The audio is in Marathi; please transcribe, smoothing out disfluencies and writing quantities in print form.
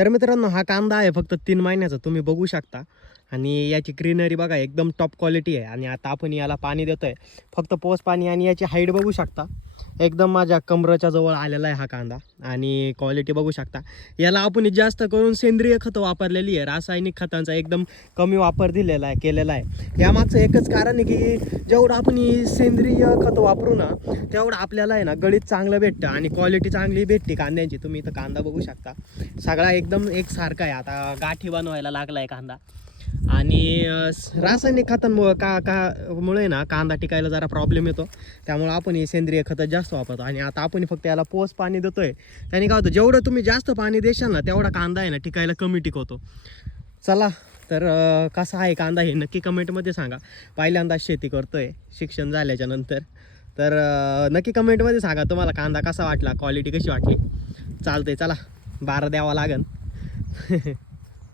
तर मित्रांनो हा कांदा आहे फक्त 3 महिन्याचा, तुम्ही बघू शकता. आणि याची ग्रीनरी बघा एकदम टॉप क्वालिटी आहे. आणि आता आपण याला पाणी देतोय फक्त पोस पाणी. आणि याची हाईट बघू शकता एकदम माझ्या कमरेच्या जवळ आलेला आहे हा कांदा. आणि क्वालिटी बघू शकता. याला आपण जास्त करून सेंद्रिय खतं वापरलेली आहे, रासायनिक खतांचा एकदम कमी वापर दिलेला आहे केलेला आहे. यामागचं एकच कारण आहे की जेवढं आपण ही सेंद्रिय खतं वापरू ना तेवढं आपल्याला आहे ना गळीत चांगलं भेटतं आणि क्वालिटी चांगली भेटते कांद्यांची. तुम्ही इथं कांदा बघू शकता सगळा एकदम एकसारखा आहे. आता गाठी बनवायला लागला आहे कांदा. आणि रासायनिक खतांमुळं मुळे ना कांदा टिकायला जरा प्रॉब्लेम येतो. त्यामुळे आपण ही सेंद्रिय खतं जास्त वापरतो. आणि आता आपण फक्त याला पोस पाणी देतोय. त्याने काय होतं, जेवढं तुम्ही जास्त पाणी देशाल ना तेवढा कांदा आहे ना टिकायला कमी टिकवतो. चला तर कसा आहे कांदा हे नक्की कमेंटमध्ये सांगा. पहिल्यांदाच शेती करतोय शिक्षण झाल्याच्या नंतर. तर नक्की कमेंटमध्ये सांगा तुम्हाला कांदा कसा वाटला, क्वालिटी कशी वाटली. चालतंय, चला बारा द्यावा लागन.